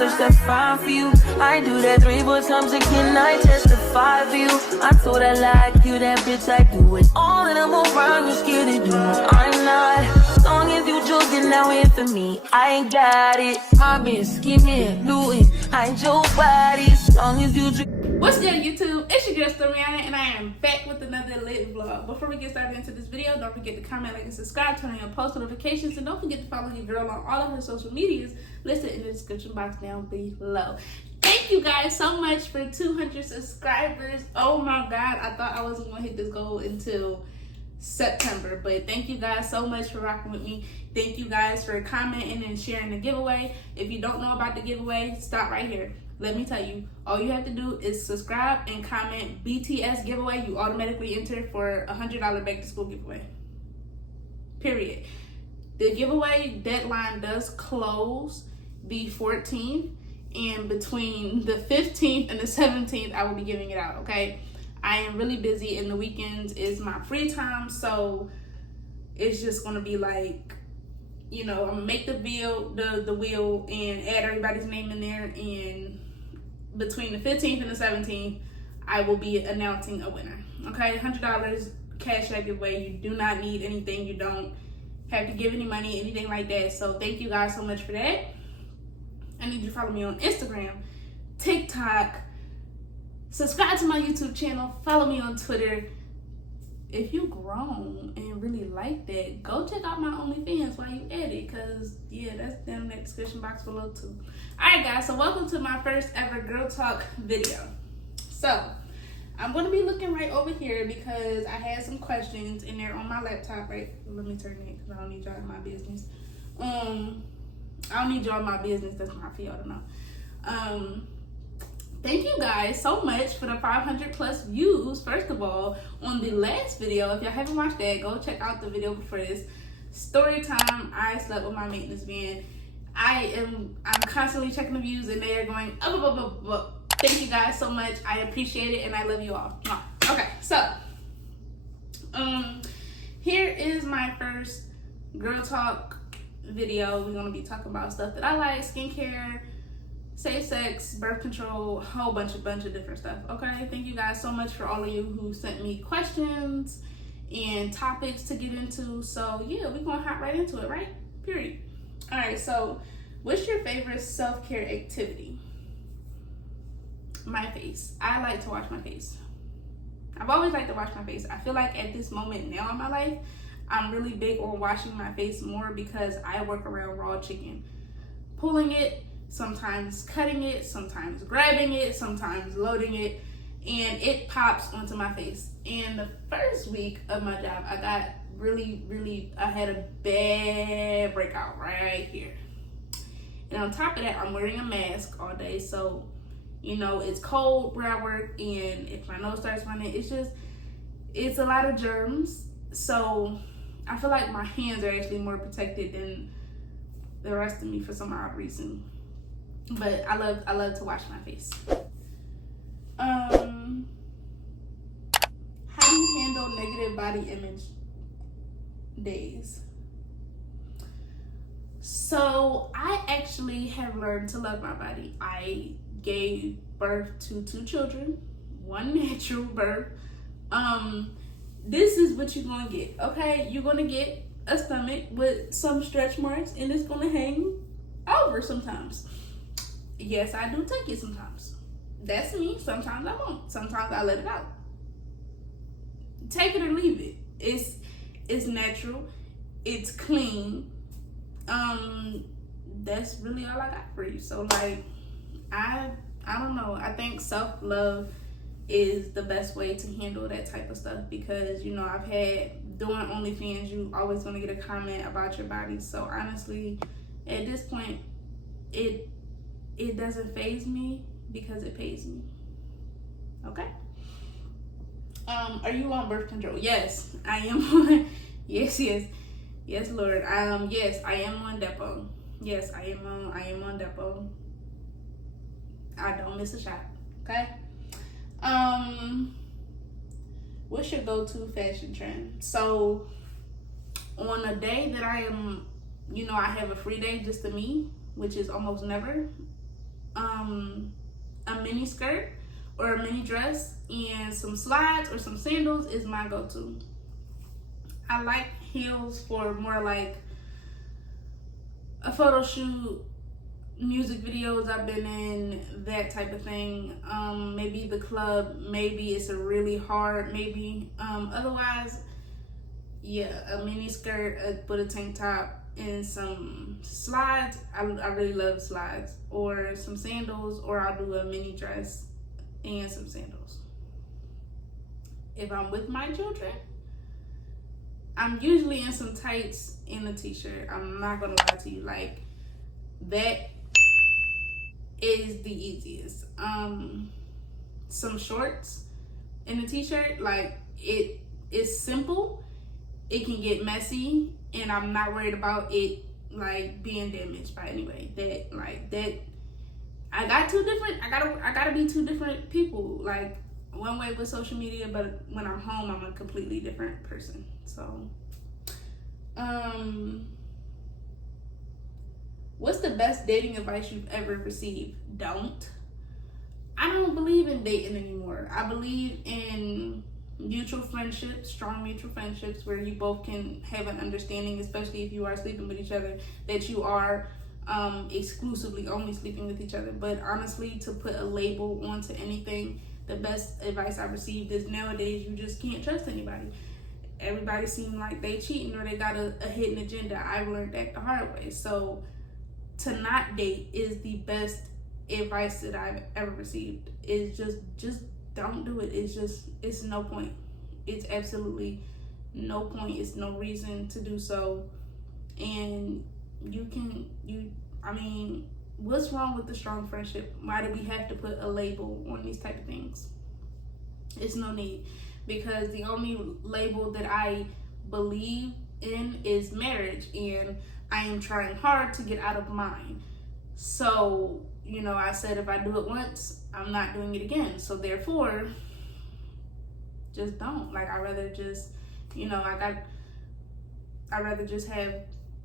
search that fine for you. I do that 3-4 times again, I testify for you. I told I like you, that bitch, I do it all, and I'm around, you scared to do it. I'm not, as long as you joking now here for me, I ain't got it. My bitch, give me a do it, I ain't your body, as long as you drink. What's good, YouTube? It's your girl Stormiana, and I am back with another lit vlog. Before we get started into this video, don't forget to comment, like, and subscribe, turn on your post notifications, and don't forget to follow your girl on all of her social medias listed in the description box down below. Thank you guys so much for 200 subscribers. Oh my god, I thought I wasn't gonna hit this goal until September, but thank you guys so much for rocking with me. Thank you guys for commenting and sharing the giveaway. If you don't know about the giveaway, stop right here. Let me tell you, all you have to do is subscribe and comment BTS giveaway. You automatically enter for a $100 back to school giveaway. Period. The giveaway deadline does close the 14th, and between the 15th and the 17th, I will be giving it out, okay? I am really busy, and the weekends is my free time, so it's just gonna be like, you know, I'm gonna make the wheel and add everybody's name in there, and between the 15th and the 17th, I will be announcing a winner. Okay, $100 cash out giveaway. You do not need anything. You don't have to give any money, anything like that. So thank you guys so much for that. I need you to follow me on Instagram, TikTok, subscribe to my YouTube channel, follow me on Twitter. If you grown and really like that, go check out my OnlyFans while you at it, because yeah, that's down in the description box below too. Alright guys, so welcome to my first ever girl talk video. So I'm going to be looking right over here because I had some questions in there on my laptop. Right, let me turn it because I don't need y'all in my business. I don't need y'all in my business. That's not for y'all to know. Thank you guys so much for the 500 plus views. First of all, on the last video, if y'all haven't watched that, go check out the video before this. Story time, I slept with my maintenance man. I'm constantly checking the views, and they are going up, up, up, up, up. Thank you guys so much. I appreciate it, and I love you all. Okay, so here is my first girl talk video. We're gonna be talking about stuff that I like, skincare, safe sex, birth control, a whole bunch of different stuff. Okay, thank you guys so much for all of you who sent me questions and topics to get into. So yeah, we're gonna hop right into it, right? Period. All right, so what's your favorite self-care activity? My face. I like to wash my face. I've always liked to wash my face. I feel like at this moment now in my life, I'm really big on washing my face more because I work around raw chicken. Pulling it, sometimes cutting it, sometimes grabbing it, sometimes loading it, and it pops onto my face. And the first week of my job, I got I had a bad breakout right here. And on top of that, I'm wearing a mask all day, so you know it's cold where I work, and if my nose starts running, it's a lot of germs. So I feel like my hands are actually more protected than the rest of me for some odd reason. But I love to wash my face. How do you handle negative body image days? So I actually have learned to love my body. I gave birth to 2 children, 1 natural birth. This is what you're gonna get, okay? You're gonna get a stomach with some stretch marks, and it's gonna hang over sometimes. Yes, I do take it sometimes. That's me. Sometimes I won't. Sometimes I let it out. Take it or leave it. It's natural. It's clean. That's really all I got for you. So like, I don't know. I think self-love is the best way to handle that type of stuff, because you know I've had, doing OnlyFans, you always gonna get a comment about your body. So honestly, at this point, it doesn't faze me because it pays me. Okay. Are you on birth control? Yes, I am on. Yes, Lord. Yes, I am on Depo. Yes, I am on Depo. I don't miss a shot. Okay. What's your go-to fashion trend? So on a day that I am, you know, I have a free day just to me, which is almost never, a mini skirt or a mini dress and some slides or some sandals is my go-to. I like heels for more like a photo shoot, music videos I've been in, that type of thing. Maybe the club, maybe it's a really hard, maybe. Otherwise, yeah, a mini skirt with a tank top and some slides. I really love slides, or some sandals, or I'll do a mini dress and some sandals. If I'm with my children, I'm usually in some tights and a t-shirt. I'm not gonna lie to you, like that is the easiest. Some shorts and a t-shirt, like it is simple. It can get messy, and I'm not worried about it like being damaged by any way. I gotta be two different people. Like one way with social media, but when I'm home, I'm a completely different person. So, what's the best dating advice you've ever received? I don't believe in dating anymore. I believe in mutual friendships, strong mutual friendships, where you both can have an understanding, especially if you are sleeping with each other, that you are exclusively only sleeping with each other. But honestly, to put a label onto anything, the best advice I've received is nowadays you just can't trust anybody. Everybody seems like they cheating or they got a hidden agenda. I've learned that the hard way. So to not date is the best advice that I've ever received. Is just don't do it. It's no point. It's absolutely no point. It's no reason to do so. And what's wrong with the strong friendship? Why do we have to put a label on these type of things? It's no need, because the only label that I believe in is marriage, and I am trying hard to get out of mine. So, I said if I do it once, I'm not doing it again. So therefore, just don't. Like, I'd rather just, I'd rather just have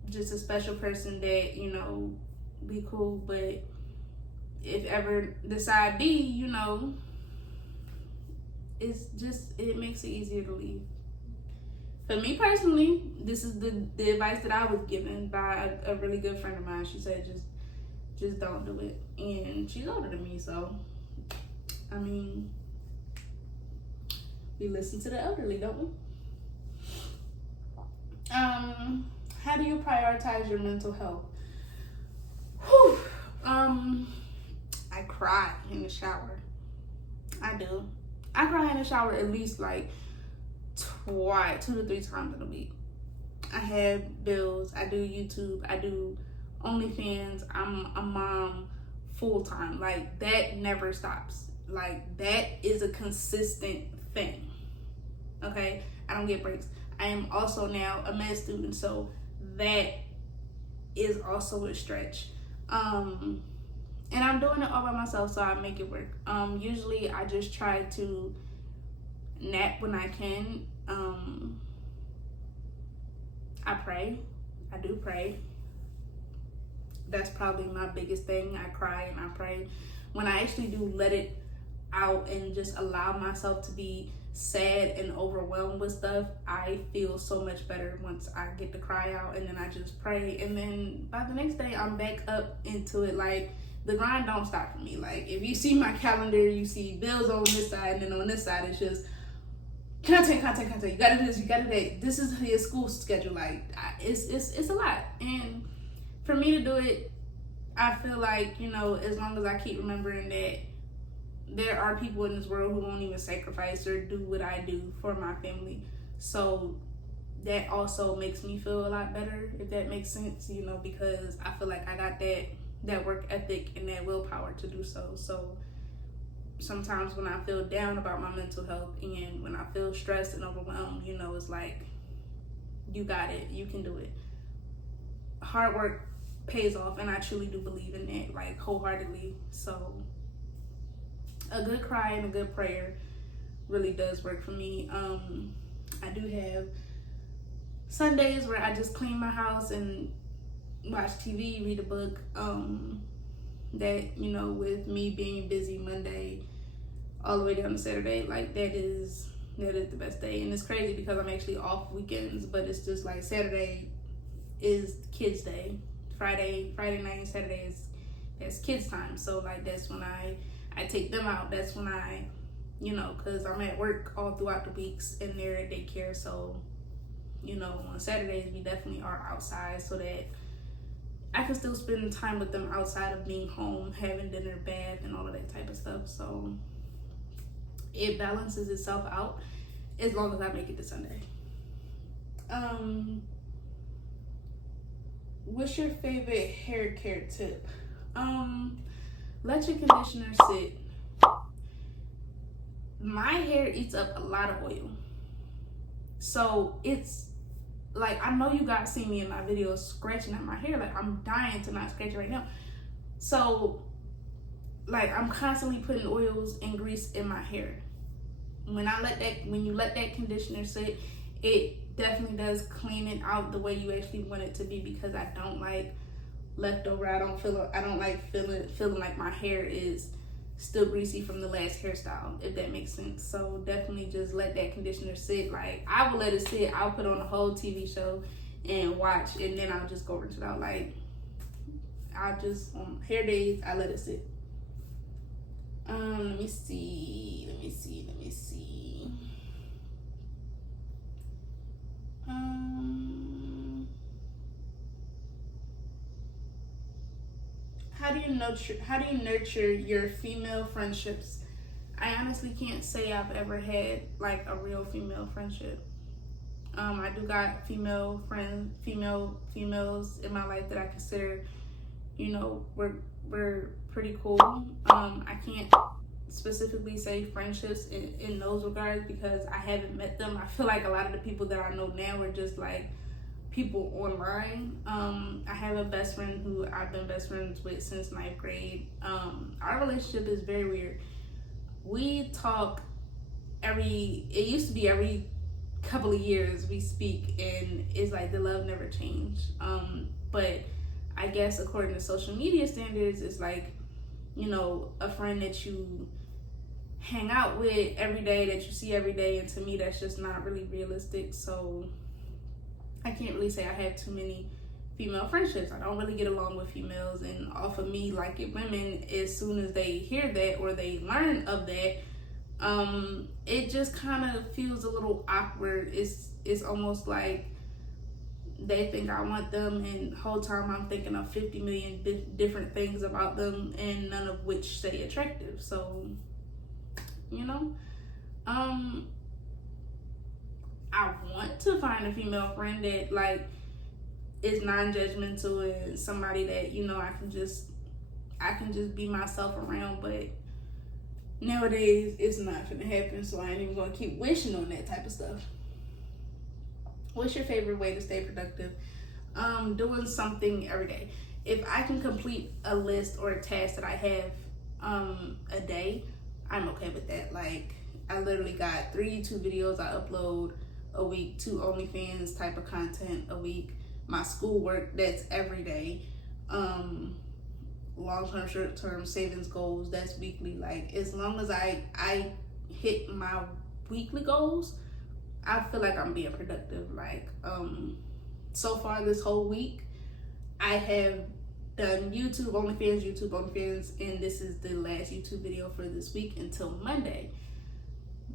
just a special person that, be cool. But if ever decide be, it makes it easier to leave. For me personally, this is the advice that I was given by a really good friend of mine. She said, just don't do it. And she's older than me, so, we listen to the elderly, don't we? How do you prioritize your mental health? Whew. I cry in the shower. I do. I cry in the shower at least like 2 to 3 times in a week. I have bills. I do YouTube. I do OnlyFans. I'm a mom full time. Like, that never stops. Like, that is a consistent thing. Okay? I don't get breaks. I am also now a med student, so that is also a stretch. And I'm doing it all by myself, so I make it work. Usually I just try to nap when I can. I pray. I do pray. That's probably my biggest thing. I cry and I pray. When I actually do let it out and just allow myself to be sad and overwhelmed with stuff, I feel so much better once I get to cry out, and then I just pray, and then by the next day I'm back up into it. Like, the grind don't stop for me. Like, if you see my calendar, you see bills on this side, and then on this side it's just content. You gotta do this, you gotta do that. This is your school schedule. Like, it's a lot. And for me to do it, I feel like, as long as I keep remembering that there are people in this world who won't even sacrifice or do what I do for my family. So that also makes me feel a lot better, if that makes sense, because I feel like I got that work ethic and that willpower to do so. So sometimes when I feel down about my mental health and when I feel stressed and overwhelmed, it's like, you got it, you can do it. Hard work pays off, and I truly do believe in that, like, wholeheartedly. So a good cry and a good prayer really does work for me. I do have Sundays where I just clean my house and watch TV, read a book. that, you know, with me being busy Monday all the way down to Saturday, like that is the best day. And it's crazy because I'm actually off weekends, but it's just like Saturday is kids day. Friday night and Saturday that's kids time. So like that's when I take them out. That's when I, you know, because I'm at work all throughout the weeks and they're at daycare. So, you know, on Saturdays we definitely are outside so that I can still spend time with them outside of being home, having dinner, bath, and all of that type of stuff. So it balances itself out as long as I make it to Sunday. What's your favorite hair care tip? Let your conditioner sit. My hair eats up a lot of oil. So it's like, I know you guys see me in my videos scratching at my hair. Like, I'm dying to not scratch it right now. So like, I'm constantly putting oils and grease in my hair. When you let that conditioner sit, it definitely does clean it out the way you actually want it to be, because I don't like leftover. I don't like feeling like my hair is still greasy from the last hairstyle, if that makes sense. So definitely just let that conditioner sit. Like, I will let it sit. I'll put on a whole TV show and watch, and then I'll just go rinse it out. Like, I'll just, on hair days, I let it sit. Let me see. How do you nurture your female friendships? I honestly can't say I've ever had like a real female friendship. I do got females in my life that I consider, you know, we're pretty cool. I can't specifically say friendships in those regards because I haven't met them. I feel like a lot of the people that I know now are just like people online. I have a best friend who I've been best friends with since 9th grade. Our relationship is very weird. We talk it used to be every couple of years we speak, and it's like the love never changed. But I guess according to social media standards, it's like, you know, a friend that you hang out with every day, that you see every day, and to me that's just not really realistic. So I can't really say I have too many female friendships. I don't really get along with females, and off of me liking women, as soon as they hear that or they learn of that, it just kind of feels a little awkward. It's almost like they think I want them, and the whole time I'm thinking of 50 million different things about them, and none of which say attractive. So, you know, I want to find a female friend that like is non-judgmental and somebody that, you know, I can just be myself around, but nowadays it's not gonna happen, so I ain't even gonna keep wishing on that type of stuff. What's your favorite way to stay productive? Doing something every day. If I can complete a list or a task that I have a day, I'm okay with that. Like, I literally got 3 YouTube videos I upload a week, 2 OnlyFans type of content a week, my schoolwork that's every day, long-term, short-term savings goals that's weekly. Like, as long as I hit my weekly goals, I feel like I'm being productive. Like, so far this whole week, I have done YouTube, OnlyFans, and this is the last YouTube video for this week until Monday.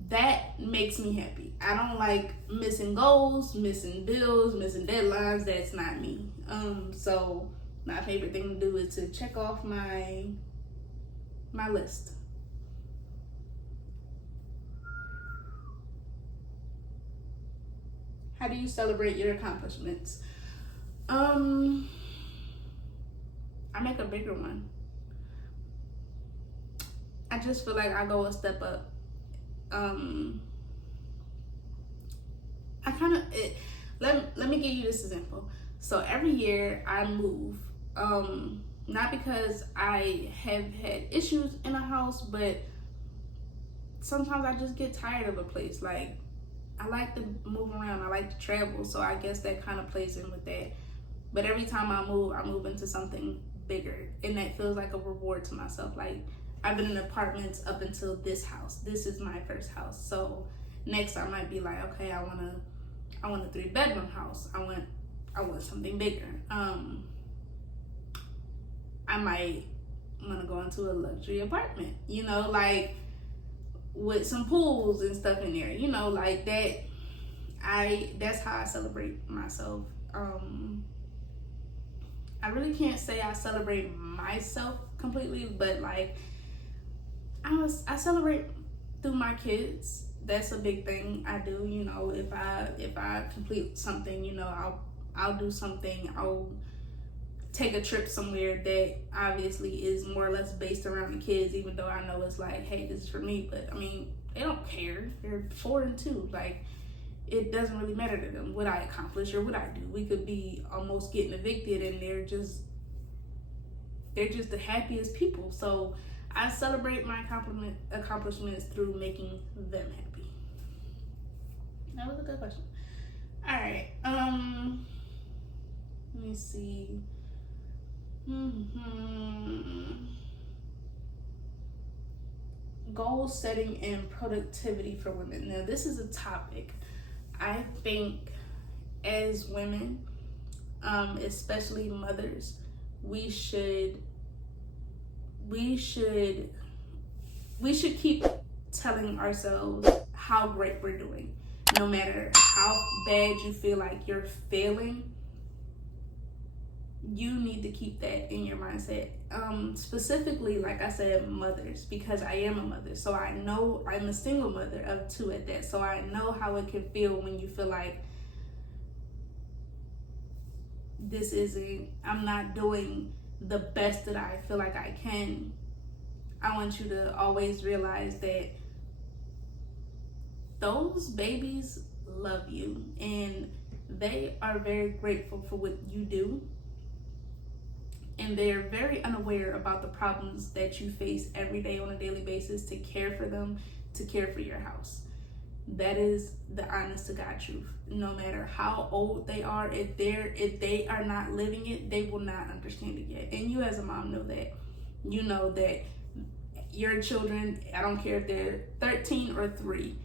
That makes me happy. I don't like missing goals, missing bills, missing deadlines. That's not me. So my favorite thing to do is to check off my list. How do you celebrate your accomplishments? I make a bigger one. I just feel like I go a step up. Let me give you this example. So every year I move, not because I have had issues in a house, but sometimes I just get tired of a place. Like, I like to move around, I like to travel, so I guess that kind of plays in with that. But every time I move into something bigger, and that feels like a reward to myself. Like, I've been in apartments up until this house. This is my first house. So next I might be like, okay, I want a 3-bedroom house. I want something bigger. I might want to go into a luxury apartment, you know, like with some pools and stuff in there, you know, like that. That's how I celebrate myself. I really can't say I celebrate myself completely, but like I celebrate through my kids. That's a big thing I do. You know, if I complete something, you know, I'll do something. I'll take a trip somewhere that obviously is more or less based around the kids, even though I know it's like, hey, this is for me. But I mean, they don't care. They're 4 and 2. Like, it doesn't really matter to them what I accomplish or what I do. We could be almost getting evicted, and they're just the happiest people. So I celebrate my accomplishments through making them happy. That was a good question. All right. Let me see. Goal setting and productivity for women. Now, this is a topic I think as women, especially mothers, we should keep telling ourselves how great we're doing. No matter how bad you feel like you're failing, you need to keep that in your mindset. Specifically, like I said, mothers, because I am a mother. So I know I'm a single mother of 2 at that. So I know how it can feel when you feel like I'm not doing the best that I feel like I can. I want you to always realize that those babies love you, and they are very grateful for what you do. And they're very unaware about the problems that you face every day on a daily basis to care for them, to care for your house. That is the honest to God truth. No matter how old they are, if they are not living it, they will not understand it yet. And you as a mom know that. You know that your children, I don't care if they're 13 or 3,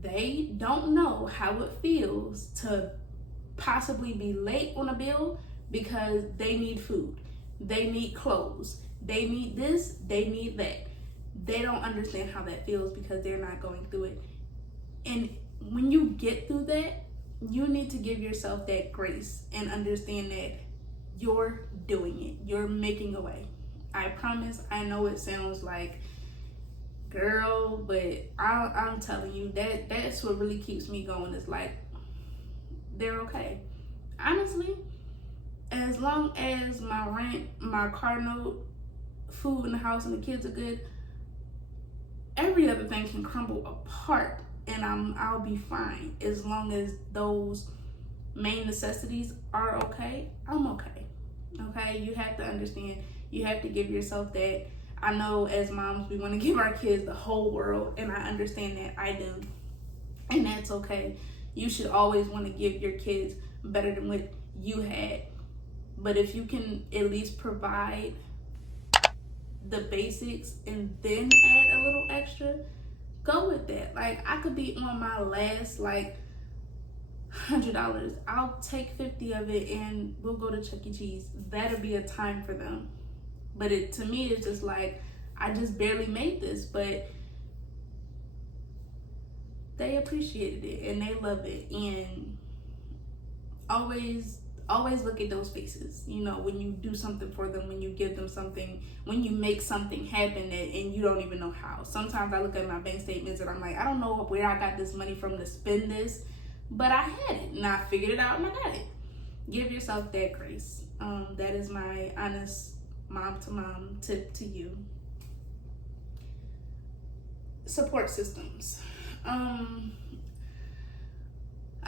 they don't know how it feels to possibly be late on a bill because they need food, they need clothes, they need this, they need that. They don't understand how that feels because they're not going through it. And when you get through that, you need to give yourself that grace and understand that you're doing it. You're making a way. I promise. I know it sounds like, girl, but I'm telling you, that's what really keeps me going. It's like, they're okay. Honestly, as long as my rent, my car note, food in the house, and the kids are good, every other thing can crumble apart, and I'll be fine. As long as those main necessities are okay, I'm okay. Okay, you have to understand. You have to give yourself that. I know as moms, we want to give our kids the whole world, and I understand that. I do, and that's okay. You should always want to give your kids better than what you had. But if you can at least provide the basics and then add a little extra, go with that. Like, I could be on my last like $100. I'll take 50 of it and we'll go to Chuck E. Cheese. That'll be a time for them. But to me, it's just like, I just barely made this, but they appreciated it and they love it. And always look at those faces, you know, when you do something for them, when you give them something, when you make something happen and you don't even know how. Sometimes I look at my bank statements and I'm like, I don't know where I got this money from to spend this, but I had it and I figured it out and I got it. Give yourself that grace. That is my honest mom to mom tip to you. Support systems.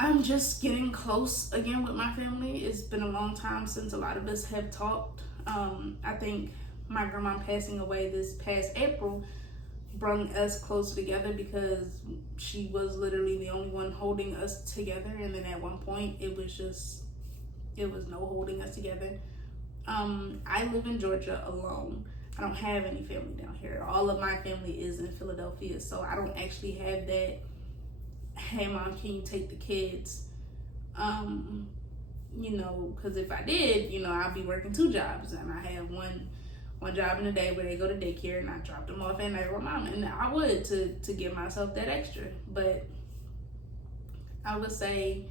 I'm just getting close again with my family. It's been a long time since a lot of us have talked. I think my grandma passing away this past April brought us closer together because she was literally the only one holding us together. And then at one point, it was no holding us together. I live in Georgia alone. I don't have any family down here. All of my family is in Philadelphia, so I don't actually have that, hey mom, can you take the kids? You know, because if I did, you know, I'd be working 2 jobs, and I have one job in the day where they go to daycare, and I drop them off at night with mom, and I would to give myself that extra. But I would say,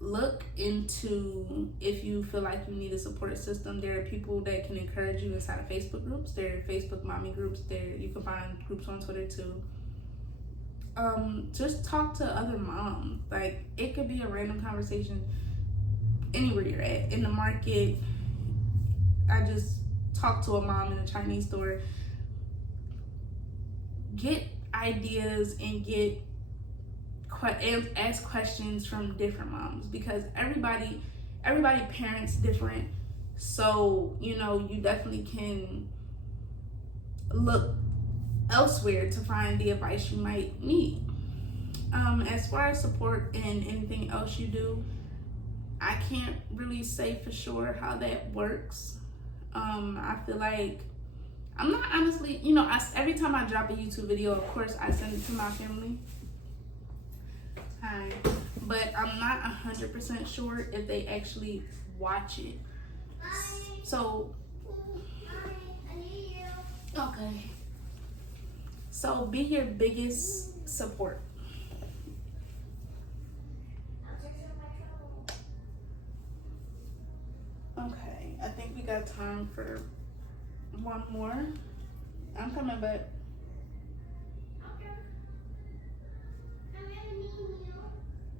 look into, if you feel like you need a support system, there are people that can encourage you inside of Facebook groups. There are Facebook mommy groups. There, you can find groups on Twitter too. Just talk to other moms. Like, it could be a random conversation anywhere you're at, in the market. I just talked to a mom in a Chinese store. Get ideas and ask questions from different moms, because everybody parents different. So, you know, you definitely can look elsewhere to find the advice you might need. As far as support and anything else you do, I can't really say for sure how that works. I feel like I'm not, honestly, you know, every time I drop a YouTube video, of course I send it to my family. Hi. But I'm not 100% sure if they actually watch it. So, okay. So be your biggest support. Okay, I think we got time for one more. I'm coming back.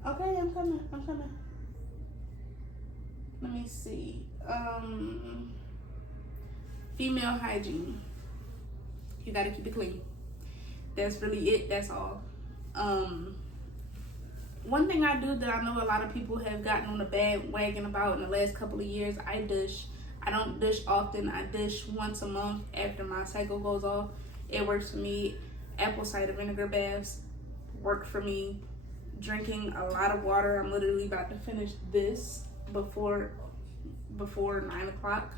Okay, I'm coming. Let me see. Female hygiene. You gotta keep it clean. That's really it. That's all. One thing I do that I know a lot of people have gotten on the bandwagon about in the last couple of years, I dish. I don't dish often. I dish once a month after my cycle goes off. It works for me. Apple cider vinegar baths work for me. Drinking a lot of water. I'm literally about to finish this before 9 o'clock.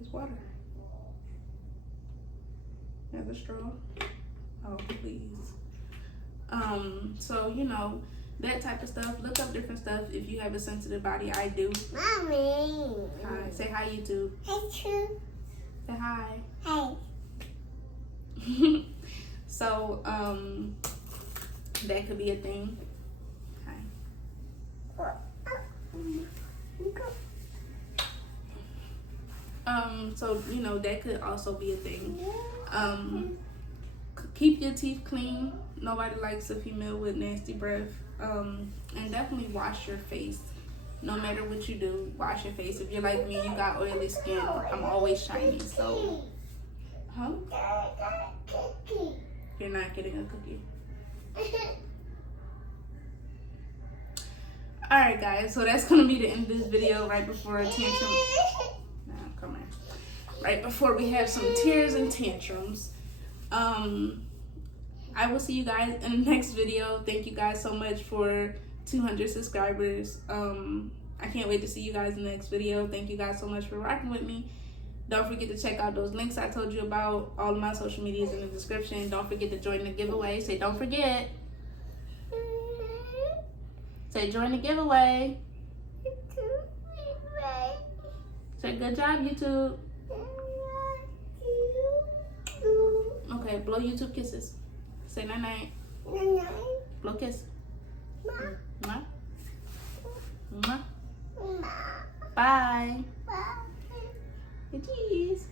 It's water. There's a straw. Oh, please. So, you know, that type of stuff. Look up different stuff if you have a sensitive body. I do. Mommy. Hi. Say hi, YouTube. Hi, too. Say hi. Hi. So, that could be a thing. Hi. So, you know, that could also be a thing. Keep your teeth clean. Nobody likes a female with nasty breath. And definitely wash your face. No matter what you do, wash your face. If you're like me, you got oily skin. I'm always shiny, so. Huh? You're not getting a cookie. Alright guys, so that's gonna be the end of this video right before a tantrum. Nah, come on. Right before we have some tears and tantrums. I will see you guys in the next video. Thank you guys so much for 200 subscribers. I can't wait to see you guys in the next video. Thank you guys so much for rocking with me. Don't forget to check out those links I told you about. All of my social medias in the description. Don't forget to join the giveaway. Say don't forget. Say join the giveaway. Say good job, YouTube. Okay, blow YouTube kisses. Say night night. Blow kiss. Mwah. Mwah. Bye. Cheese.